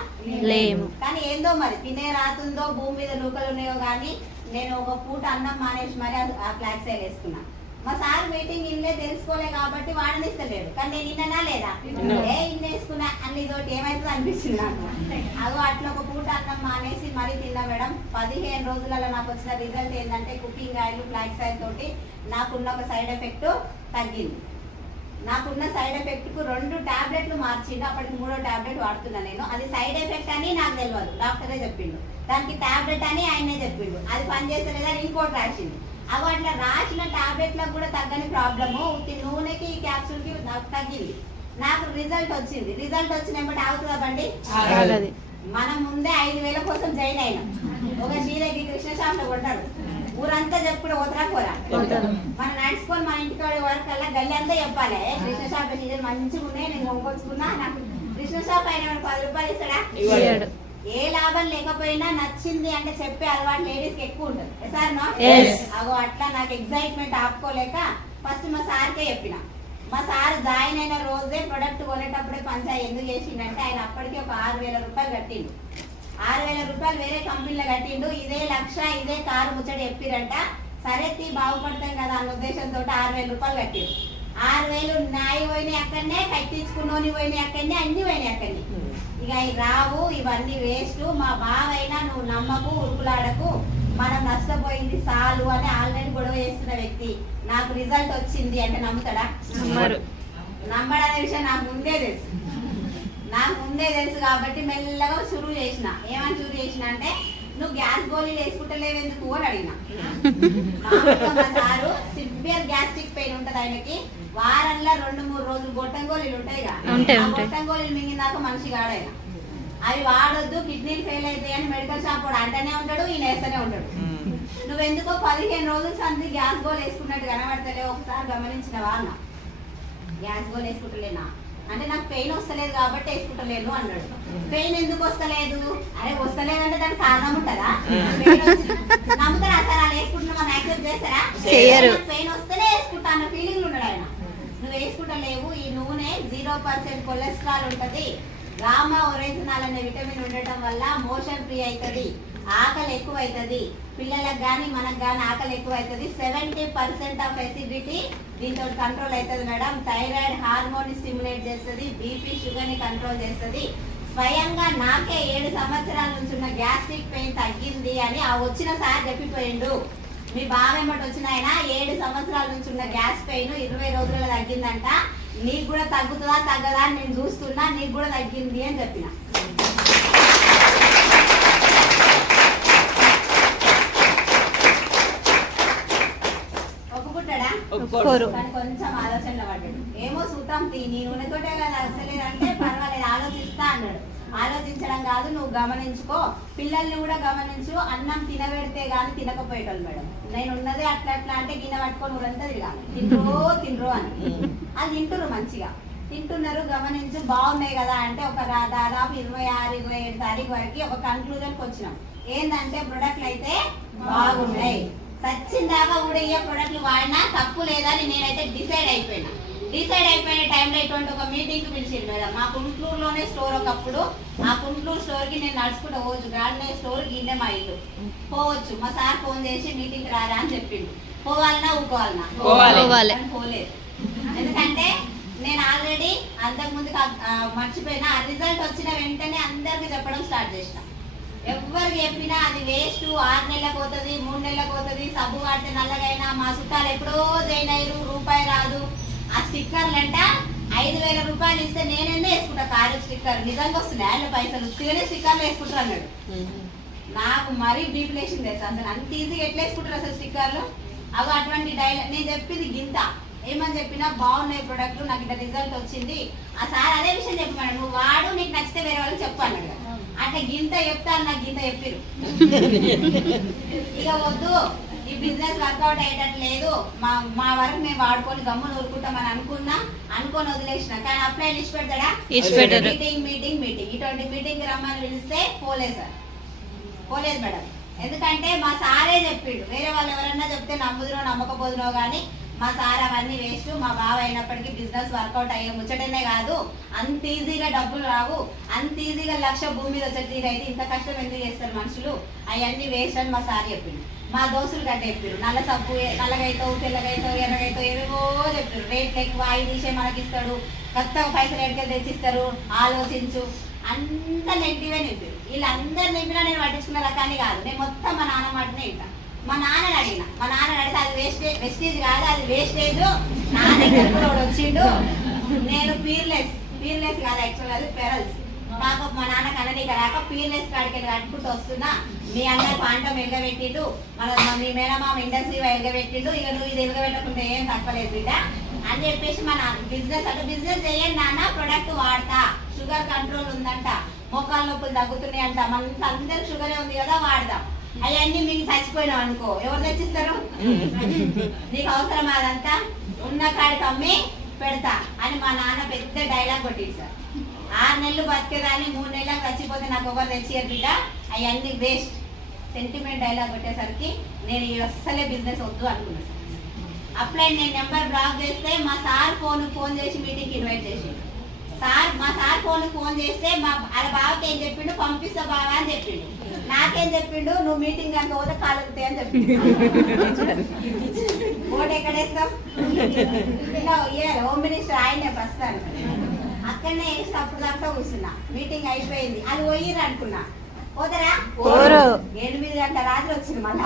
లేము. కానీ ఏందో మరి తినే రాతుందో భూమి మీద నూకలు ఉన్నాయో కానీ నేను ఒక పూట అన్నం మానేసి మరి ఆ ఫ్లాక్స్ ఆయిల్ వేసుకున్నా. మా సార్ మీటింగ్ ఇన్లే తెలుసుకోలే కాబట్టి వాడనిస్తలేడు. కానీ నేను ఇన్ననా లేదా? ఏ ఇన్ని వేసుకున్నా అన్ని తోటి ఏమైతుందో అనిపించింది నాకు. అదో అట్లా ఒక పూట అన్నం మానేసి మరీ తిన్నా మేడం. 15 రోజులలో నాకు వచ్చిన రిజల్ట్ ఏంటంటే కుకింగ్ ఆయిల్, ఫ్లాక్స్ ఆయిల్ తోటి నాకున్న ఒక సైడ్ ఎఫెక్ట్ తగ్గింది. నాకున్న సైడ్ ఎఫెక్ట్ కు 2 టాబ్లెట్లు మార్చిండు. అప్పటికి 3వ టాబ్లెట్ వాడుతున్నా నేను. అది సైడ్ ఎఫెక్ట్ అని నాకు తెలియదు, డాక్టరే చెప్పిండు. దానికి టాబ్లెట్ అని ఆయనే చెప్పిండు. అది పనిచేస్తలేదని ఇంకోటి రాసింది. అవి అట్లా రాసిన టాబ్లెట్లకు కూడా తగ్గని ప్రాబ్లము ఉత్తి నూనెకి, క్యాప్సూల్ కి తగ్గింది. నాకు రిజల్ట్ వచ్చింది. రిజల్ట్ వచ్చినప్పుడు ఆగుతుందా బండి? మనం ముందే 5,000 కోసం జాయిన్ అయినాం. ఒక శ్రీరెడ్డి కృష్ణ షాప్ లో కొట్టాడు. ఊరంతా చెప్పుడు ఓతరా పోరా. మనం నడుచుకొని మన ఇంటికాడ వరకల్లా గల్లి అంతా చెప్పాలి, కృష్ణ షాప్ మంచిగా ఉన్నాయి, నేను కొనుక్కొచ్చుకున్నా. నాకు కృష్ణ షాప్ అయిన 10 రూపాయలు ఇస్తాడా? ఏ లాభం లేకపోయినా నచ్చింది అంటే చెప్పే అలవాటు లేడీస్ కి ఎక్కువ ఉంటుంది సార్. అగో అట్లా నాకు ఎగ్జైట్మెంట్ ఆపుకోలేక ఫస్ట్ మా సార్కే చెప్పిన. మా సార్ జాయిన్ అయిన రోజే ప్రొడక్ట్ కొనేటప్పుడే పంచాయతీ ఎందుకు చేసిండంటే ఆయన అప్పటికి ఒక 6,000 రూపాయలు కట్టిండు. 6,000 రూపాయలు వేరే కంపెనీలో కట్టిండు. ఇదే లక్ష, ఇదే కారు ముచ్చడి చెప్పిరంట. సరే తీ బాగుపడతాం కదా అన్న ఉద్దేశంతో 6,000 రూపాయలు కట్టిండు. 6,000 నాయి పోయినాయి అక్కడనే, కట్టించుకున్నోని పోయినాయి అక్కడనే, అన్ని పోయినాయి అక్కడనే. ఇక అవి రావు, ఇవన్నీ వేస్ట్. మా బావైనా నువ్వు నమ్మకు, ఉరుకులాడకు, మనం నష్టపోయింది చాలు అని ఆల్రెడీ గొడవ చేస్తున్న వ్యక్తి నాకు రిజల్ట్ వచ్చింది అంటే నమ్ముతాడా? నమ్మడనే విషయం నాకు ముందే తెలుసు కాబట్టి మెల్లగా షురూ చేసిన. ఏమని షురూ చేసిన అంటే నువ్వు గ్యాస్ గోళీలు వేసుకుంటలేవు ఎందుకు అని అడిగిన. మా సారు సివియర్ గ్యాస్ట్రిక్ పెయిన్ ఉంటది ఆయనకి. వారంలో 2-3 రోజులు గొట్టం గోళీలు ఉంటాయిగా, గొట్టం గోళీలు మింగినాక మనిషి కాడాయన. అవి వాడొద్దు, కిడ్నీలు ఫెయిల్ అవుతాయి అని మెడికల్ షాప్ వాడు అంటనే ఉంటాడు, ఈయన వేస్తూనే ఉంటాడు. నువ్వెందుకో 15 రోజుల సంది గ్యాస్ గోల్ వేసుకున్నట్టు కనబడతలే, ఒకసారి గమనించినవా అన్న. గ్యాస్ గోల్ వేసుకుంటలేనా అంటే నాకు పెయిన్ వస్తలేదు కాబట్టి వేసుకుంటలేను అన్నాడు. పెయిన్ ఎందుకు వస్తలేదు? అరే వస్తలేదంటే దానికి కారణం ఉంటుందా? నమ్ముతారా సార్? అలా వేసుకుంటున్నా మనం యాక్సెప్ట్ చేస్తారా? పెయిన్ వస్తేనే వేసుకుంటా అన్న ఫీలింగ్ ఉన్నాడు ఆయన. నువ్వు వేసుకుంటలేవు. ఈ నూనె 0% కొలెస్ట్రాల్ ఉంటది, గామా ఒరిజినల్ అనే విటమిన్ ఉండటం వల్ల మోషన్ ఫ్రీ అవుతుంది, ఆకలి ఎక్కువ అవుతుంది, పిల్లలకు కానీ మనకు కానీ ఆకలి ఎక్కువ అవుతుంది. 70% ఆఫ్ ఎసిడిటీ దీంతో కంట్రోల్ అవుతుంది మేడం. థైరాయిడ్ హార్మోన్ స్టిమ్యులేట్ చేస్తుంది, బీపీ షుగర్ ని కంట్రోల్ చేస్తుంది. స్వయంగా నాకే 7 సంవత్సరాల నుంచి ఉన్న గ్యాస్ట్రిక్ పెయిన్ తగ్గింది అని ఆ వచ్చిన సార్ చెప్పిపోయిండు. మీ బావెంబటి వచ్చిన ఆయన 7 సంవత్సరాల నుంచి ఉన్న గ్యాస్ పెయిన్ 20 రోజులలో తగ్గిందంట. నీకు కూడా తగ్గుతుందా తగ్గదా అని నేను చూస్తున్నా, నీకు కూడా తగ్గింది అని చెప్పిన. ఒప్పుకుంటాడా? కానీ కొంచెం ఆలోచనలో పడ్డాడు. ఏమో చూద్దాం నీ నూనెతోటే కదా అసలేదంటే పర్వాలేదు ఆలోచిస్తా అన్నాడు. ఆలోచించడం కాదు, నువ్వు గమనించుకో, పిల్లల్ని కూడా గమనించు. అన్నం తినబెడితే గాని తినకపోయేటోళ్ళు మేడం. నేను ఉన్నదే అట్లా అట్లా అంటే గిన్నె పట్టుకొని ఊరంతా తిరగాలి, తిండ్రో అని. అది తింటురు మంచిగా. తింటున్నారు గమనించు బాగున్నాయి కదా అంటే ఒక దాదాపు 26-27 తారీఖు వరకు ఒక కన్క్లూజన్కి వచ్చినాం. ఏంటంటే ప్రొడక్ట్లు అయితే బాగున్నాయి, సచ్చిన దాకా కూడా ఏ ప్రొడక్ట్లు వాడినా తప్పు లేదని నేనైతే డిసైడ్ అయిపోయిన టైంలో ఇటువంటి ఒక మీటింగ్ పిలిచింది మేడం. మా కుంట్లూరులోనే స్టోర్ ఒకప్పుడు, ఆ కుంట్లూరు స్టోర్కి నేను నడుచుకుంటూ పోవచ్చు, గాడినే స్టోర్ గిన్నె మా ఇల్లు పోవచ్చు. మా సార్ ఫోన్ చేసి మీటింగ్ రారా అని చెప్పిండు. పోవాలన్నా ఊకోవాలన్నా పోలేదు. ఎందుకంటే నేను ఆల్రెడీ అంతకుముందు మర్చిపోయినా, ఆ రిజల్ట్ వచ్చిన వెంటనే అందరికి చెప్పడం స్టార్ట్ చేసిన. ఎవరికి చెప్పినా అది వేస్ట్, 6 నెలలకు పోతుంది, 3 నెలలకు పోతుంది, సబ్బు వాడితే నల్లగైనా. మా చుట్టాలు ఎప్పుడో జాయిన్ అయ్యారు, రూపాయి రాదు. ఆ స్టిక్కర్లు అంట 5,000 రూపాయలు ఇస్తే నేనెన్నే వేసుకుంటా కారు స్టిక్కర్. నిజంగా వస్తుంది ఆయన పైసలు ఉత్తిగానే స్టిక్కర్లు వేసుకుంటారు అన్నాడు. నాకు మరీ బీపీ లేచింది అసలు, అంత ఈజీగా ఎట్లా వేసుకుంటారు అసలు స్టిక్కర్లు. అవి అటువంటి డైలాగ్ నేను చెప్పింది గింత ఏమని చెప్పినా బాగున్నాయి ప్రొడక్ట్లు, నాకు ఇట్లా రిజల్ట్ వచ్చింది. ఆ సార్ అదే విషయం చెప్పమన్నాడు, నువ్వు వాడు, నీకు నచ్చితే వేరే వాళ్ళకి చెప్పు అన్నాడు. అట్లా గింత చెప్తాను, నాకు గింత చెప్పిరు. ఇక వద్దు, ఈ బిజినెస్ వర్కౌట్ అయ్యేటట్లేదు, మా వరకు మేము వాడుకొని గమ్మున ఊరుకుంటామని అనుకొని వదిలేసిన. కానీ అప్లై లిస్ట్ పెడతాడా? మీటింగ్ ఇటువంటి మీటింగ్ రమ్మని పిలిస్తే పోలేదు సార్, పోలేదు మేడం. ఎందుకంటే మా సారే చెప్పిండు, వేరే వాళ్ళు ఎవరన్నా చెప్తే నమ్ముదునో నమ్మకపోదునో కానీ మా సార్ అవన్నీ వేస్ట్. మా బావ అయినప్పటికీ బిజినెస్ వర్కౌట్ అయ్యే ముచ్చటనే కాదు, అంత ఈజీగా డబ్బులు రావు, అంత ఈజీగా 1,00,000 భూమి మీద వచ్చేది అయితే ఇంత కష్టం ఎందుకు చేస్తారు మనుషులు, అవన్నీ వేస్ట్ అని మా సార్ చెప్పిండు. మా దోస్తులు గట్ట చెప్పారు, నల్ల సబ్బు నల్లగైతావు, తెల్లగైతావు, ఎర్రగైతావు, ఏవేవో చెప్పారు. రేట్లు ఎక్కువ, 5 విషయం మనకి ఇస్తాడు, కొత్తగా పైసలు ఎక్కడికి తెచ్చిస్తారు, ఆలోచించు, అంత నెగిటివే నింపారు. వీళ్ళందరూ నింపినా నేను పట్టించుకున్న రకాన్ని కాదు, నేను మొత్తం మా నాన్న మాటనే వింటా. మా నాన్నని అడిగిన, మా నాన్నని అడిగితే అది వెస్టేజ్ కాదు, అది వేస్టేజ్. నా దగ్గర కూడా వచ్చిండు. నేను పీర్లెస్ కాదు, యాక్చువల్ అది పెరల్స్. పాప మా నాన్న కన్నడీక రాక పీర్లెస్ కాడికి కట్టుకుంటూ వస్తున్నా. మీ అన్నయ్య పాండం ఎలగబెట్టిండు, మీ మేనమామ ఇండస్ట్రీ ఎలగబెట్టిండు, ఇక నువ్వు ఇది ఎలగబెట్టకుంటే ఏం తప్పలేదు బిడ్డ అని చెప్పేసి మన బిజినెస్ చేయండి నాన్న, ప్రొడక్ట్ వాడతా, షుగర్ కంట్రోల్ ఉందంట, మోకాళ్ళ నొప్పులు తగ్గుతున్నాయి అంట, మన అందరికి షుగరే ఉంది కదా వాడదాం. అవన్నీ మీకు చచ్చిపోయినావు అనుకో, ఎవరు తెచ్చిస్తారు? నీకు అవసరం అదంతా, ఉన్న కాడికి అమ్మి పెడతా అని మా నాన్న పెద్ద డైలాగ్ కొట్టింది సార్. 6 నెలలు బతికేదాన్ని 3 నెలలకు చచ్చిపోతే నాకు ఒకరు తెచ్చియారు బిడ్డ, అవన్నీ వేస్ట్ సెంటిమెంట్ డైలాగ్ కొట్టేసరికి నేను అస్సలే బిజినెస్ వద్దు అనుకున్నాను సార్. అప్లై నేను నెంబర్ బ్లాక్ చేస్తే మా సార్ ఫోన్ చేసి మీటింగ్కి ఇన్వైట్ చేసి, మా సార్ ఫోన్ చేస్తే వాళ్ళ బావకి ఏం చెప్పిండు, పంపిస్తా బావా అని చెప్పిండు. నాకేం చెప్పిండు, నువ్వు మీటింగ్ కనుక పోతే కాలుగుతాయి అని చెప్పిండు. ఓటు ఎక్కడేస్తాం? హోమ్ మినిస్టర్ ఆయనే ప్రస్తుతానికి. అక్కడనే వేసి అప్పుడు దాకా కూర్చున్నా. మీటింగ్ అయిపోయింది, అది పోయిర్రు అనుకున్నా. పోతారా? 8 గంటల రాత్రి వచ్చింది. మళ్ళా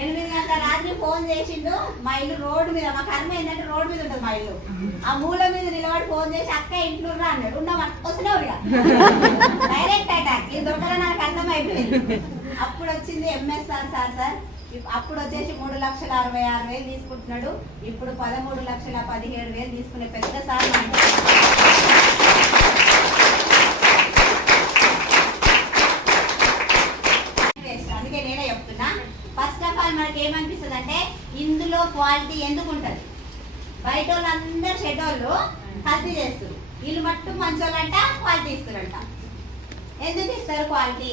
8 గంటల రాత్రి ఫోన్ చేసిండు. మా ఇల్లు రోడ్డు మీద, మా కర్మ ఏంటంటే రోడ్డు మీద ఉంటుంది మా ఇల్లు. ఆ మూల మీద నిలబడి ఫోన్ చేసి అక్క ఇంట్లో అన్నాడు. వస్తున్నావు డైరెక్ట్ అటాక్. ఇది దొరకగా నాకు అర్థమైపోయింది. అప్పుడు వచ్చింది ఎంఎస్ఆర్ సార్. అప్పుడు వచ్చేసి 3,66,000 తీసుకుంటున్నాడు, ఇప్పుడు 13,17,000 తీసుకునే పెద్ద సార్. అందుకే నేనే చెప్తున్నా, ఫస్ట్ ఆఫ్ ఆల్ మనకి ఏమనిపిస్తుంది అంటే ఇందులో క్వాలిటీ ఎందుకు ఉంటుంది. బయట వాళ్ళందరూ షెడ్యూళ్ళు కల్తీ చేస్తారు, వీళ్ళు మట్టు మంచోళ్ళంట క్వాలిటీ ఇస్తారంట. ఎందుకు ఇస్తారు క్వాలిటీ?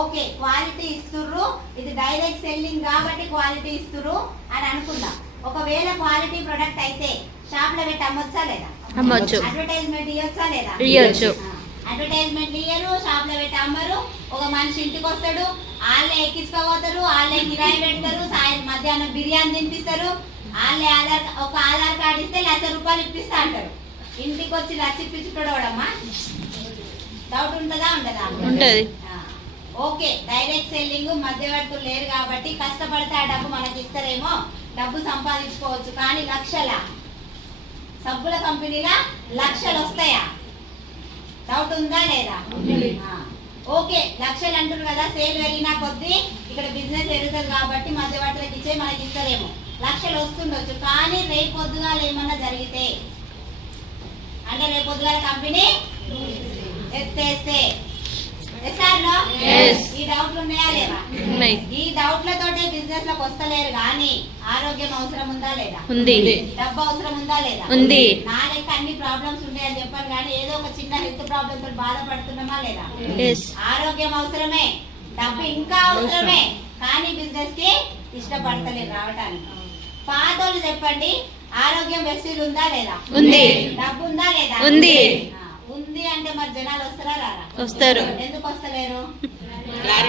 ఓకే, క్వాలిటీ ఇస్తుర్రు, ఇది డైరెక్ట్ సెల్లింగ్ కాబట్టి క్వాలిటీ ఇస్తుర్రు అని అనుకుందాం. ఒకవేళ క్వాలిటీ ప్రొడక్ట్ అయితే షాప్ లో పెట్టి అమ్మొచ్చా లేదా? అడ్వర్టైజ్మెంట్ ఇవ్వచ్చా లేదా? అడ్వర్టైజ్మెంట్ ఇయ్యరు, షాప్ లో పెట్టి అమ్మరు. ఒక మనిషి ఇంటికి వస్తాడు, వాళ్ళే ఎక్కించుకోపోతారు, వాళ్ళే కిరాయి పెడతారు, సాయంత్రం మధ్యాహ్నం బిర్యానీ తినిపిస్తారు, వాళ్ళే ఒక ఆధార్ కార్డు ఇస్తే 1,00,000 రూపాయలు ఇప్పిస్తా అంటారు. ఇంటికి వచ్చి రచ్చిప్పించుకోవడమ్మా డౌట్ ఉంటుందా? ఉండదా? ఓకే, డైరెక్ట్ సెల్లింగ్, మధ్యవర్తులు లేరు కాబట్టి కష్టపడితే ఆ డబ్బు మనకి ఇస్తారేమో, డబ్బు సంపాదించుకోవచ్చు. కానీ లక్షల సబ్బుల కంపెనీలా లక్షలు వస్తాయా? డౌట్ ఉందా లేదా? ఓకే, లక్షలు అంటారు కదా, సేల్ పెరిగినా కొద్దీ ఇక్కడ బిజినెస్ పెరుగుతుంది కాబట్టి మధ్యవర్తులకు ఇచ్చే మనకి ఇస్తారేమో, లక్షలు వస్తుండొచ్చు. కానీ రేపు పొద్దుగాల ఏమన్నా జరిగితే అంటే రేపు పొద్దుగాల కంపెనీ ఎత్తేస్తే ఎస్ఆర్ ఈ డౌట్లు ఉన్నాయా లేవా? ఈ డౌట్లతోటే బిజినెస్ లోకి వస్తలేరు కానీ ఆరోగ్యం అవసరం ఉందా లేదా? ఉంది. డబ్బు అవసరం ఉందా లేదా? ఉంది. నా లెక్క అన్ని ప్రాబ్లమ్స్ ఉంటాయని చెప్పాను కానీ ఏదో ఒక చిన్న హెల్త్ ప్రాబ్లమ్ తో బాధపడుతున్నామా లేదా? ఆరోగ్యం అవసరమే, డబ్బు ఇంకా అవసరమే, కానీ బిజినెస్ కి ఇష్టపడతలేరు రావటానికి. పాతోళ్ళు చెప్పండి, ఆరోగ్యం వెస్టిల్ ఉందా లేదా? ఉంది. డబ్బు ఉందా లేదా? ఉంది. ఉంది అంటే మరి జనాలు వస్తారా రారా? వస్తారు. ఎందుకు వస్తలేరు?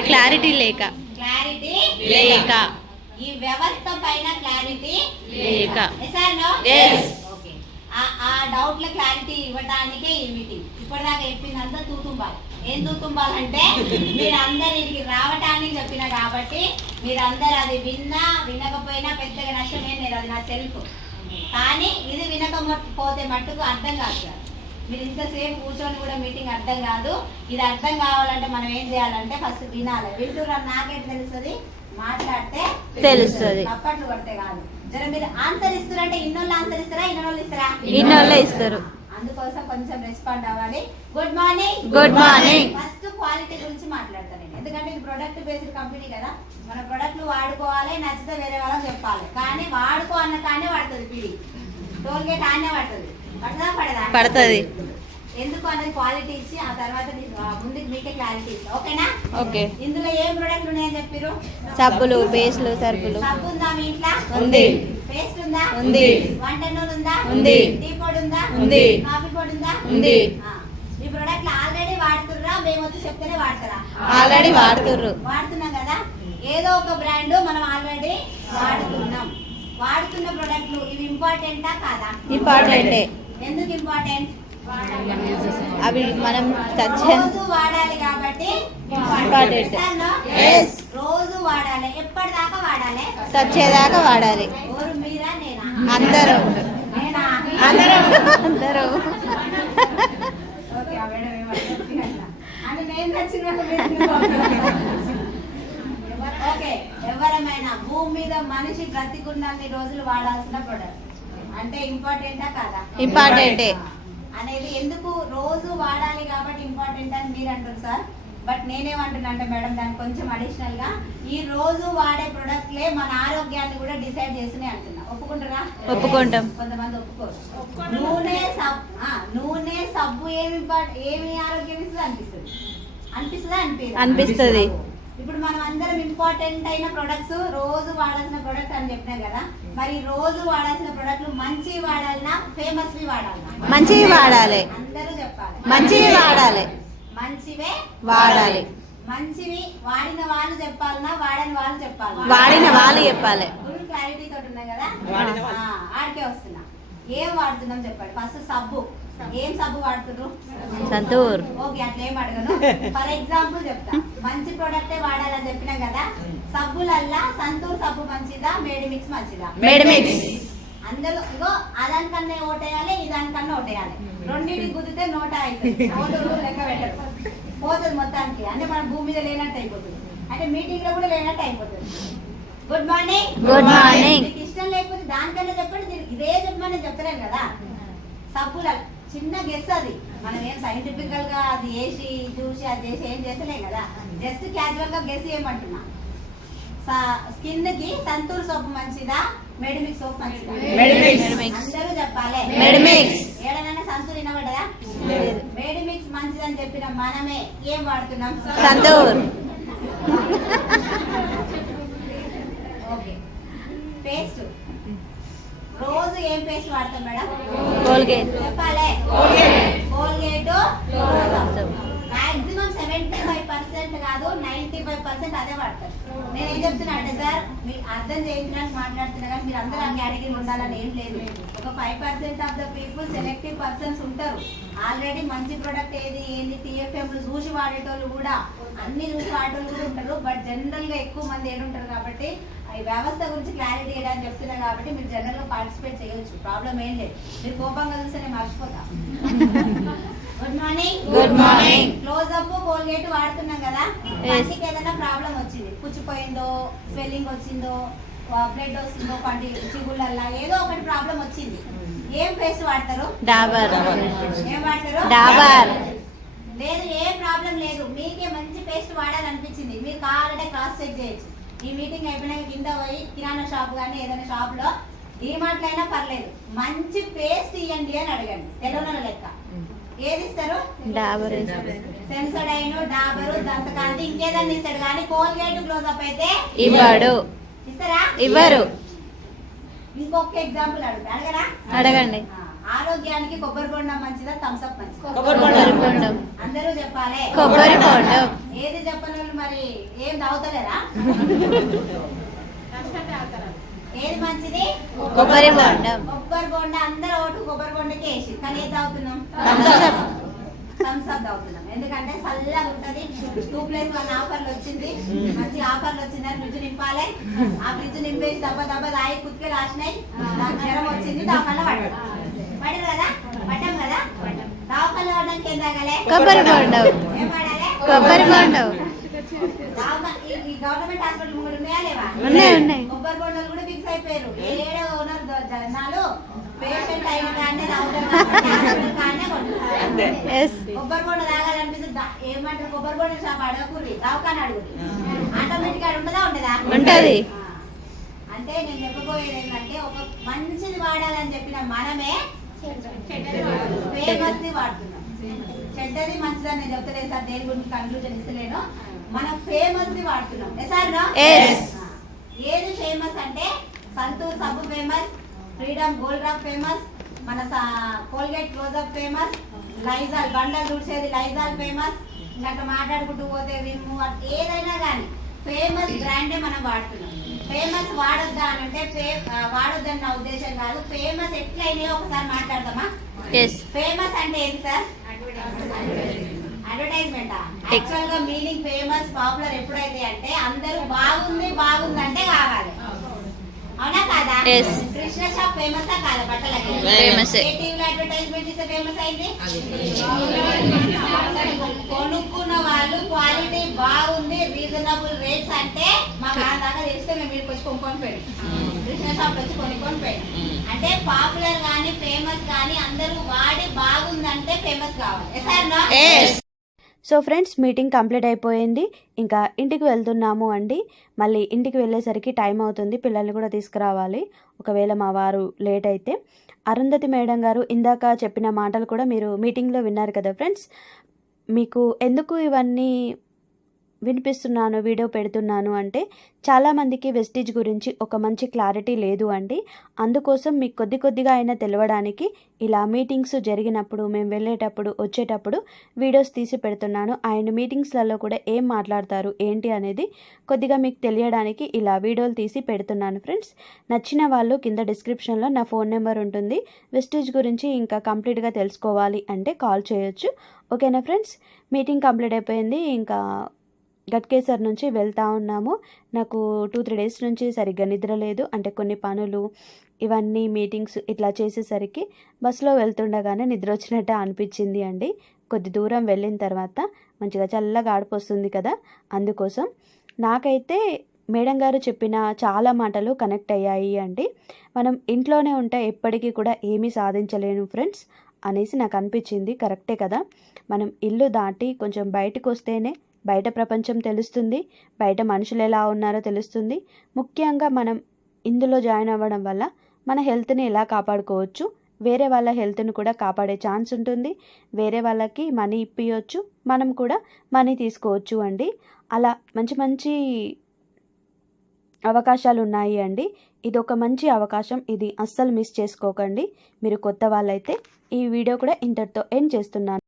క్లారిటీ లేక. క్లారిటీ లేక. ఈ వ్యవస్థ పైన క్లారిటీ లేక. ఓకే. ఆ డౌట్ల క్లారిటీ ఇవ్వడానికే ఈ మీటింగ్. ఇప్పటిదాకా చెప్పిందంతా తూతుంబాలి. ఏం తూతుంబాలంటే మీరందరు ఇక్కడికి రావటానికి చెప్పిన కాబట్టి మీరందరు అది విన్నా వినకపోయినా పెద్దగా నష్టం ఏం లేదు, అది నా సెల్ఫ్. కానీ ఇది వినకపోతే మట్టుకు అర్థం కాదు సార్. మీరు ఇంతసేపు కూర్చొని కూడా మీటింగ్ అర్థం కాదు. ఇది అర్థం కావాలంటే మనం ఏం చేయాలంటే ఫస్ట్ వినాలి. వింటున్నా నాకేం తెలుస్తుంది, మాట్లాడితే తెలుస్తుంది. అప్పట్లు పడితే కాదు. జర మీరు ఆన్సర్ ఇస్తారంటే ఇన్నోళ్ళు ఆన్సర్ ఇస్తారా, ఇన్నోళ్ళు ఇస్తారా? ఇన్నోళ్ళే ఇస్తారు. అందుకోసం కొంచెం రెస్పాండ్ అవ్వాలి. Good morning. Good morning. First quality గురించి మాట్లాడతాను నేను, ఎందుకంటే ఇది ప్రొడక్ట్ బేస్డ్ కంపెనీ కదా. మన ప్రొడక్ట్లు వాడుకోవాలి, నచ్చితే వేరే వాళ్ళకి చెప్పాలి. కానీ వాడుకో అన్న కానీ పడుతుంది, పీడి టోల్ గేట్ ఆనే పడుతుంది. పడదా పడదా? పడుతుంది. ఎందుకు అనేది క్వాలిటీ ఇచ్చి ఆ తర్వాత ముందుకు మీకే క్లారిటీ ఇస్తా. ఓకేనా? ఓకే. ఇందులో ఏం ప్రొడక్ట్ ఉన్నాయని చెప్పారు? సబ్బులు, పేస్ట్లు, సరుకులు. సబ్బు ఉందా మీ ఇంట్లో? ఉంది. పేస్ట్ ఉందా? ఉంది. వంట నూనె ఉందా? ఉంది. టీ పొడి ఉందా? ఉంది. కాఫీ పొడి ఉందా? ఉంది. ఈ ప్రొడక్ట్ ఆల్రెడీ వాడుతుర్రా, మేము వచ్చి చెప్తేనే వాడతారా? ఆల్రెడీ వాడుతుర్రు. వాడుతున్నాం కదా. ఏదో ఒక బ్రాండ్ మనం ఆల్రెడీ వాడుతున్నాం. వాడుతున్న ప్రొడక్ట్లు ఇవి ఇంపార్టెంటా కాదా? ఇంపార్టెంటే. ఎందుకు ఇంపార్టెంట్? అవి మనం రోజు వాడాలి కాబట్టి ఇంపార్టెంట్. రోజు వాడాలి. ఎప్పటిదాకా వాడాలి? చచ్చేదాకా వాడాలి. ఎవరు, మీరా నేనా? అందరూ. నేనా? అందరూ. ఓకే, ఆ మేడం ఏమంటుంది అంటే నేను నచ్చిన వాళ్ళ మీద మీరు ఓకే. ఎవరమైనా భూమి మీద మనిషి బ్రతికున్నన్ని రోజులు వాడాల్సిన ప్రొడక్ట్ అంటే ఇంపార్టెంటా కాదా? ఇంపార్టెంటే. అనేది ఎందుకు రోజు వాడాలి కాబట్టి ఇంపార్టెంట్ అని మీరు అంటారు సార్. బట్ నేనేమంటున్నా అంటే మేడం దానికి కొంచెం అడిషనల్ గా ఈ రోజు వాడే ప్రొడక్ట్లే మన ఆరోగ్యాన్ని కూడా డిసైడ్ చేసినే అంటున్నా. ఒప్పుకుంటారా? ఒప్పుకుంటాం. కొంతమంది ఒప్పుకోరు. నూనె సబ్బు ఏమి ఆరోగ్యం ఇస్తుంది అనిపిస్తుందా? అనిపిస్తుంది. ఇప్పుడు మనం అందరం ఇంపార్టెంట్ అయిన ప్రొడక్ట్స్ రోజు వాడాల్సిన ప్రొడక్ట్ అని చెప్పినాం కదా. మరి రోజు వాడాల్సిన ప్రొడక్ట్లు మంచివి వాడాలన్నా ఫేమస్వి వాడాలన్నా? మంచివి వాడాలి. అందరూ చెప్పాలి మంచివి వాడాలి. మంచివే వాడాలి. మంచివి వాడిన వాళ్ళు చెప్పాలన్నా వాడని వాళ్ళు చెప్పాలి? వాడిన వాళ్ళు చెప్పాలి. ఫుల్ క్లారిటీ తోటి ఉన్నాయి కదా. ఆడికే వస్తున్నా. ఏం వాడుతున్నాం చెప్పండి. ఫస్ట్ సబ్బు. ఏం సబ్బు వాడుతున్నారు? సంతూర్. ఓకే, అట్లా ఏం అడగను. ఫర్ ఎగ్జాంపుల్ చెప్తా. మంచి ప్రొడక్టే వాడాలని చెప్పినాం కదా. సబ్బులల్లా సంతూర్ సబ్బు మంచిదా, మేడిమిక్స్ మంచిదా? మేడిమిక్స్. అందరూ ఇగో అదానికన్నా ఓటేయాలి, ఇదానికన్నా ఓటేయాలి. రెండింటికి కుదిరితే 105 ఓటు లెక్క పెట్టరు, పోతుంది మొత్తానికి. అంటే మన భూమి మీద లేనట్టు అయిపోతుంది, అంటే మీటింగ్ లో కూడా లేనట్టు అయిపోతుంది. Good morning. Good morning. మీకు ఇష్టం లేకపోతే దానికన్నా చెప్పండి, ఇదే చెప్పమని చెప్తలేను కదా. సబ్బుల చిన్న గెస్ అది, మనం ఏం సైంటిఫికల్ గా అది వేసి చూసి అది చేసి ఏం చేస్తలేం కదా. జస్ట్ క్యాజువల్ గా గెస్ ఏమంటున్నా. స్కిన్ కి సంతూర్ సోప్ మంచిదా, మెడిమిక్స్ సోప్ మంచిదా? అందరూ చెప్పాలి. మెడిమిక్స్. ఏడనైనా సంతూర్ వినబడదా? మెడిమిక్స్ మంచిదని చెప్పిన మనమే ఏం వాడుతున్నాం? సంతూర్. ఓకే. పేస్ట్ రోజు ఏం పేస్ట్ వాడతాం మేడం? కోల్గేట్. చెప్పాలి. కోల్గేట్ మాక్సిమం 75% కాదు 95% అదే వాడతారు. నేను ఏం చెప్తున్నా అంటే సార్, మీరు అర్థం చేయించడానికి మాట్లాడుతున్నా కానీ మీరు అందరూ ఆ కేటగిరీ ఉండాలని ఏం లేదు. ఒక 5% of the people selective persons ఉంటారు. ఆల్రెడీ మంచి ప్రొడక్ట్ ఏది ఏంది టీఎఫ్ఎంలు చూసి వాడేటోళ్ళు కూడా, అన్ని చూసి వాడేటోళ్ళు కూడా ఉంటారు. బట్ జనరల్ గా ఎక్కువ మంది ఏడుంటారు కాబట్టి ఈ వ్యవస్థ గురించి క్లారిటీ ఇవ్వడానికి చెప్తున్నా కాబట్టి మీరు జనరల్ గా పార్టిసిపేట్ చేయొచ్చు, ప్రాబ్లం ఏం లేదు. మీరు కోపంగా చూస్తే నేను మర్చిపోతా. Good morning. Good morning. Close up Colgate వాడుతున్నాం కదా. పంటికి ఏదైనా ప్రాబ్లం వచ్చింది, పుచ్చిపోయిందో, స్వెల్లింగ్ వచ్చిందో, బ్లడ్ వస్తుందో, పంటి చిగుళ్ళల్లా ఏదో ఒకటి ప్రాబ్లం వచ్చింది, ఏం పేస్ట్ వాడతారు? డాబర్. ఏం వాడతారు? డాబర్. లేదు, ఏ ప్రాబ్లం లేదు. మీకే మంచి పేస్ట్ వాడాలనిపించింది, మీరు కావాలంటే క్రాస్ చెక్ చేయొచ్చు. ఈ మీటింగ్ అయిపోయినాక కింద పోయి కిరాణా షాప్ కానీ ఏదైనా షాప్ లో డిమార్ట్ అయినా పర్లేదు, మంచి పేస్ట్ ఇవ్వండి అని అడగండి. తెలంగాణ లెక్క ఏది ఇస్తారు? డాబర్ సెన్సడైన్, డాబరు, దంతకాంతి, ఇంకేదన్నా ఇస్తాడు. కానీ కోల్గేట్, క్లోజప్ అయితే ఇవ్వడు. ఇస్తారా? ఇవ్వరు. ఇంకొక ఎగ్జాంపుల్ అడగరా? అడగండి. ఆరోగ్యానికి కొబ్బరి బొండం మంచిదా, థమ్స్అప్ మంచిదా? కొబ్బరి బొండం. అందరూ చెప్పాలి. కొబ్బరి బొండం. ఏది చెప్పని వాళ్ళు మరి ఏం తాగుతలేరా? ఏది మంచిది? కొబ్బరి బొండం. కొబ్బరి బొండ. అందరూ ఓటు కొబ్బరి బొండకి వేసి, కానీ ఏది తాగుతున్నాం? థమ్స్అప్ తాగుతున్నాం. ఎందుకంటే చల్లగా ఉంటది. 2+1 ఆఫర్లు వచ్చింది, మంచి ఆఫర్లు వచ్చిందని ఫ్రిడ్జ్ నింపాలి. ఆ ఫ్రిడ్జ్ నింపేసి దెబ్బ తాగి కుత్తికే రాసినాయి. నాకు జ్వరం వచ్చింది, దావకాల్లో పడ్డాడు కదా, పడ్డాం కదా. దావకాల్లో పడ్డానికి ఏం తాగాలి? కొబ్బరి బొండం. ఏం వాడాలి? కొబ్బరి బొండం. ఈ గవర్నమెంట్ హాస్పిటల్ కూడా ఉన్నాయా లేవా? ఉన్నాయి. కొబ్బరి బొండలు కూడా ఫిక్స్ అయిపోయారు. ఏడో ఉన్నారు జనాలు. పేషెంట్ అయిన కానీ కొబ్బరి బొండ తాగాలనిపిస్తుంది. ఏమంటారు? కొబ్బరి బొండ షాప్ అడగకూడదు, దావకాని అడుగుతుంది. ఆటోమేటిక్ గా ఉంటుందా? ఉంటది. అంటే నేను చెప్పబోయేది ఏంటంటే, ఒక మంచిది వాడాలని చెప్పిన మనమే ఫేమస్ ని వాడుతున్నాం. చెడ్డది మంచిదని నేను చెప్తలేదు సార్, దేని గురించి కన్క్లూజన్ ఇస్తలేను. మనం ఫేమస్ ని వాడుతున్నాం. ఏది ఫేమస్ అంటే, సంతూర్ సబ్బు famous, freedom gold drop famous, మన కోల్గేట్ క్లోజప్ ఫేమస్, లైజాల్ బండలు తుడిచేది లైజాల్ ఫేమస్. ఇంకా మాట్లాడుకుంటూ పోతే విమ్ము, ఏదైనా కానీ ఫేమస్ బ్రాండే మనం వాడుతున్నాం. ఫేమస్ వాడొద్దా అని అంటే వాడొద్దని నా ఉద్దేశం కాదు. ఫేమస్ ఎట్లయినాయో ఒకసారి మాట్లాడదామా? ఫేమస్ అంటే ఏంటి సార్? అడ్వర్టైజ్మెంట్. యాక్చువల్ గా మీనింగ్ ఫేమస్ పాపులర్ ఎప్పుడైతే అంటే అందరూ బాగుంది అంటే కావాలి. అవునా కాదా? కృష్ణ షాప్ ఫేమస్ కాదా? బట్టలకి టీవీలో అడ్వర్టైజ్మెంట్ ఇస్తే ఫేమస్ అయింది. కొనుక్కున్న వాళ్ళు క్వాలిటీ బాగుంది, రీజనబుల్ రేట్స్ అంటే మాకు దాకా తెలిస్తే మేము వీడికి వచ్చి కొనుక్కొని పోయాం, కృష్ణ షాప్ వచ్చి కొనుక్కొని పోయాం. అంటే పాపులర్ గానీ ఫేమస్ గానీ అందరూ వాడి బాగుందంటే ఫేమస్ కావాలి. సో ఫ్రెండ్స్, మీటింగ్ కంప్లీట్ అయిపోయింది. ఇంకా ఇంటికి వెళ్తున్నాము అండి. మళ్ళీ ఇంటికి వెళ్ళేసరికి టైం అవుతుంది, పిల్లల్ని కూడా తీసుకురావాలి. ఒకవేళ మా వారు లేట్ అయితే. అరుంధతి మేడం గారు ఇందాక చెప్పిన మాటలు కూడా మీరు మీటింగ్లో విన్నారు కదా ఫ్రెండ్స్. మీకు ఎందుకు ఇవన్నీ వినిపిస్తున్నాను, వీడియో పెడుతున్నాను అంటే, చాలామందికి వెస్టిజ్ గురించి ఒక మంచి క్లారిటీ లేదు అండి. అందుకోసం మీకు కొద్దిగా అయినా తెలవడానికి ఇలా మీటింగ్స్ జరిగినప్పుడు, మేము వెళ్ళేటప్పుడు వచ్చేటప్పుడు వీడియోస్ తీసి పెడుతున్నాను. ఆయన మీటింగ్స్లలో కూడా ఏం మాట్లాడతారు ఏంటి అనేది కొద్దిగా మీకు తెలియడానికి ఇలా వీడియోలు తీసి పెడుతున్నాను ఫ్రెండ్స్. నచ్చిన వాళ్ళు కింద డిస్క్రిప్షన్లో నా ఫోన్ నెంబర్ ఉంటుంది. వెస్టిజ్ గురించి ఇంకా కంప్లీట్గా తెలుసుకోవాలి అంటే కాల్ చేయొచ్చు. ఓకేనా ఫ్రెండ్స్? మీటింగ్ కంప్లీట్ అయిపోయింది. ఇంకా గట్కేసర్ నుంచి వెళ్తూ ఉన్నాము. నాకు 2-3 డేస్ నుంచి సరిగ్గా నిద్ర లేదు. అంటే కొన్ని పనులు, ఇవన్నీ మీటింగ్స్ ఇట్లా చేసేసరికి బస్సులో వెళ్తుండగానే నిద్ర వచ్చినట్టు అనిపించింది అండి. కొద్ది దూరం వెళ్ళిన తర్వాత మంచిగా చల్లగా ఆడిపోస్తుంది కదా, అందుకోసం. నాకైతే మేడం గారు చెప్పిన చాలా మాటలు కనెక్ట్ అయ్యాయి అండి. మనం ఇంట్లోనే ఉంటే ఎప్పటికీ కూడా ఏమీ సాధించలేను ఫ్రెండ్స్ అనేసి నాకు అనిపించింది. కరెక్టే కదా. మనం ఇల్లు దాటి కొంచెం బయటకు వస్తేనే బయట ప్రపంచం తెలుస్తుంది, బయట మనుషులు ఎలా ఉన్నారో తెలుస్తుంది. ముఖ్యంగా మనం ఇందులో జాయిన్ అవ్వడం వల్ల మన హెల్త్ని ఎలా కాపాడుకోవచ్చు, వేరే వాళ్ళ హెల్త్ని కూడా కాపాడే ఛాన్స్ ఉంటుంది. వేరే వాళ్ళకి మనీ ఇప్పించవచ్చు, మనం కూడా మనీ తీసుకోవచ్చు అండి. అలా మంచి అవకాశాలు ఉన్నాయి అండి. ఇది ఒక మంచి అవకాశం, ఇది అస్సలు మిస్ చేసుకోకండి. మీరు కొత్త వాళ్ళైతే ఈ వీడియో కూడా ఇంతటితో ఎండ్ చేస్తున్నాను.